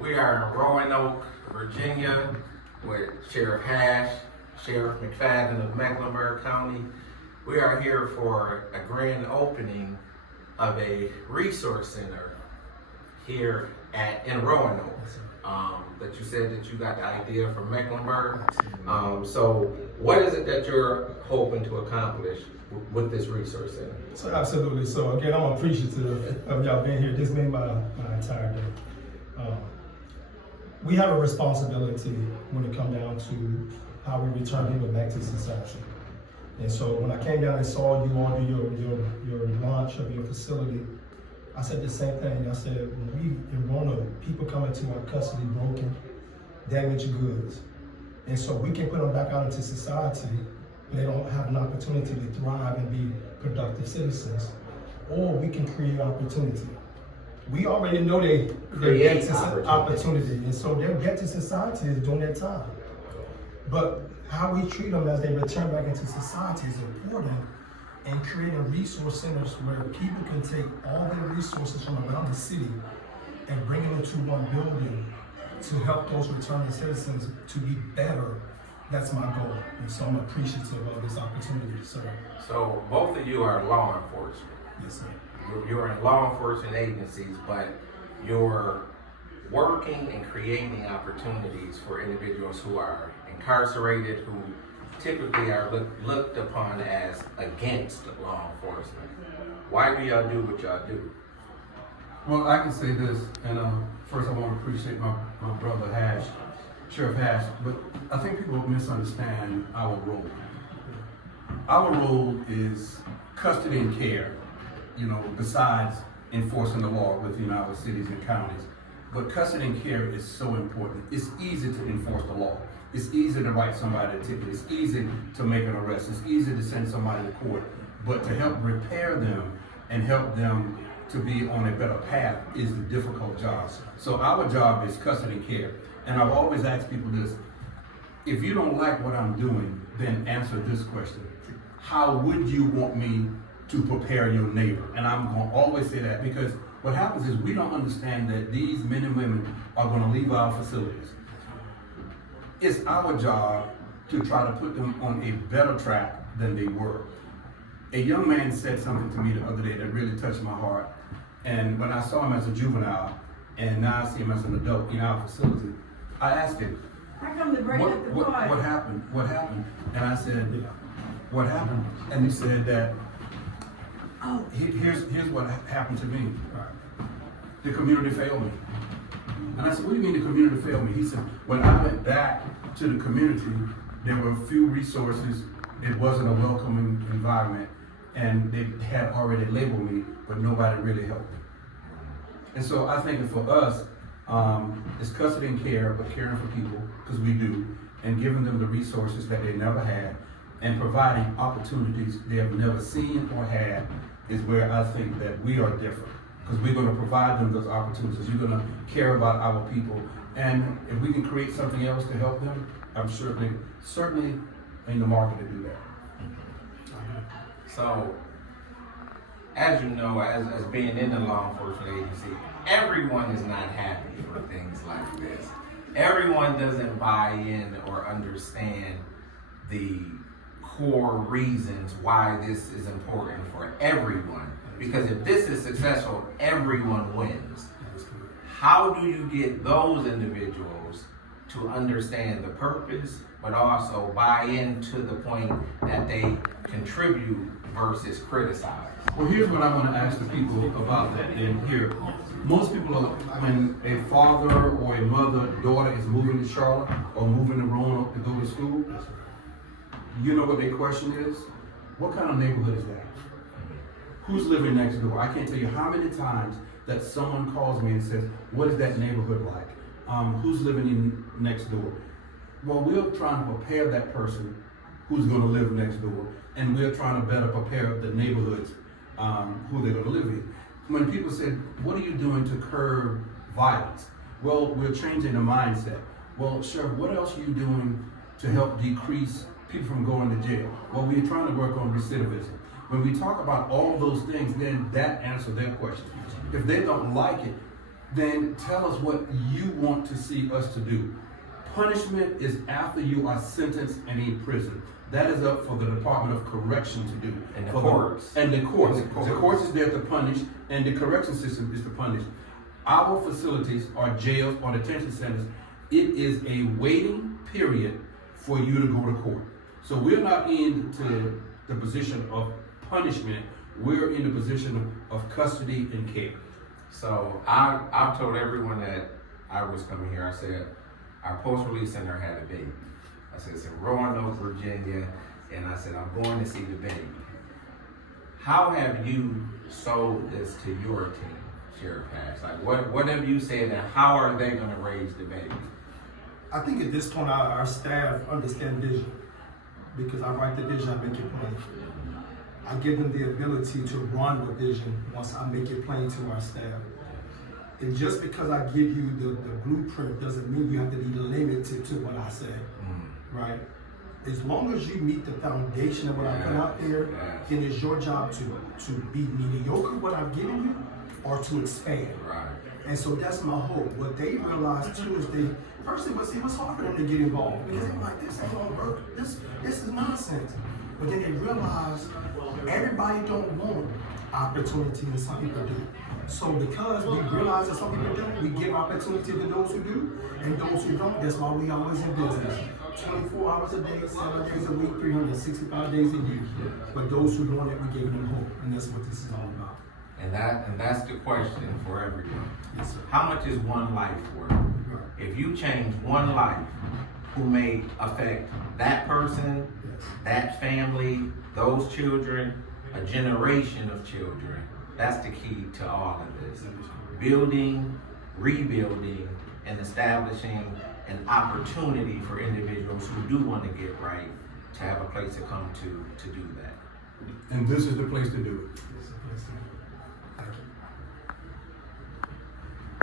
We are in Roanoke, Virginia, with Sheriff Hash, Sheriff McFadden of Mecklenburg County. We are here for a grand opening of a resource center here in Roanoke. That you said that you got the idea from Mecklenburg. So what is it that you're hoping to accomplish with this resource center? So absolutely. So again, I'm appreciative of y'all being here. This made my entire day. We have a responsibility when it comes down to how we return people back to society. And so when I came down and saw you all do your launch of your facility, I said the same thing. I said, when we in Roanoke, people come into our custody broken, damaged goods. And so we can put them back out into society, but they don't have an opportunity to thrive and be productive citizens. Or we can create opportunity. We already know they get to opportunity, and so their get to society is during that time. But how we treat them as they return back into society is important, and creating resource centers where people can take all their resources from around the city and bring them into one building to help those returning citizens to be better. That's my goal, and so I'm appreciative of this opportunity to serve. So both of you are law enforcement. Yes, sir. You're in law enforcement agencies, but you're working and creating opportunities for individuals who are incarcerated, who typically are looked upon as against law enforcement. Why do y'all do what y'all do? Well, I can say this, and first I want to appreciate my brother Hash, Sheriff Hash, but I think people misunderstand our role. Our role is custody and care, besides enforcing the law within our cities and counties. But custody and care is so important. It's easy to enforce the law. It's easy to write somebody a ticket. It's easy to make an arrest. It's easy to send somebody to court. But to help repair them and help them to be on a better path is the difficult job. So our job is custody and care. And I've always asked people this: if you don't like what I'm doing, then answer this question. How would you want me to prepare your neighbor? And I'm going to always say that, because what happens is we don't understand that these men and women are going to leave our facilities. It's our job to try to put them on a better track than they were. A young man said something to me the other day that really touched my heart. And when I saw him as a juvenile, and now I see him as an adult in our facility, I asked him, I come to break up the party. what happened? What happened? And I said, what happened? And he said that, here's what happened to me. The community failed me. And I said, what do you mean the community failed me? He said, when I went back to the community, there were few resources. It wasn't a welcoming environment. And they had already labeled me, but nobody really helped me. And so I think that for us, it's custody and care, but caring for people, because we do, and giving them the resources that they never had, and providing opportunities they have never seen or had, is where I think that we are different. Because we're going to provide them those opportunities. We're going to care about our people. And if we can create something else to help them, I'm certainly in the market to do that. So, as you know, as being in the law enforcement agency, everyone is not happy for things like this. Everyone doesn't buy in or understand the core reasons why this is important for everyone. Because if this is successful, everyone wins. How do you get those individuals to understand the purpose, but also buy into the point that they contribute versus criticize? Well, here's what I want to ask the people about that. And here, most people, when a father or a mother, daughter is moving to Charlotte or moving to Roanoke to go to school, you know what their question is? What kind of neighborhood is that? Who's living next door? I can't tell you how many times that someone calls me and says, what is that neighborhood like? Who's living in next door? Well, we're trying to prepare that person who's going to live next door, and we're trying to better prepare the neighborhoods who they're going to live in. When people say, what are you doing to curb violence? Well, we're changing the mindset. Well, Sheriff, what else are you doing to help decrease people from going to jail? Well, we're trying to work on recidivism. When we talk about all of those things, then that answers their question. If they don't like it, then tell us what you want to see us to do. Punishment is after you are sentenced and in prison. That is up for the Department of Correction to do. And the For courts. And the courts. And the courts. The courts is there to punish, and the correction system is to punish. Our facilities, our jails, our detention centers, it is a waiting period for you to go to court. So we're not into the position of punishment. We're in the position of custody and care. So I've told everyone that I was coming here, I said, our post-release center had a baby. I said, it's in Roanoke, Virginia, and I said, I'm going to see the baby. How have you sold this to your team, Sheriff Hatch? Like, what have you said, and how are they going to raise the baby? I think at this point, our staff understand vision, because I write the vision, I make it plain. I give them the ability to run with vision once I make it plain to our staff. And just because I give you the blueprint doesn't mean you have to be limited to what I say, right? As long as you meet the foundation of what I put out there, then it's your job to be mediocre what I've given you or to expand. Right. And so that's my hope. What they realized too is it was hard for them to get involved because they were like, this ain't gonna work. This is nonsense. But then they realized everybody don't want opportunity and some people do. So because we realize that some people don't, we give opportunity to those who do, and those who don't, that's why we always in business. 24 hours a day, 7 days a week, 365 days a year. But those who don't, we gave them hope, and that's what this is all about. And that's the question for everyone. Yes, sir. How much is one life worth? Right. If you change one life who may affect that person, Yes. that family, those children, a generation of children, that's the key to all of this. Building, rebuilding, and establishing an opportunity for individuals who do want to get right to have a place to come to do that. And this is the place to do it.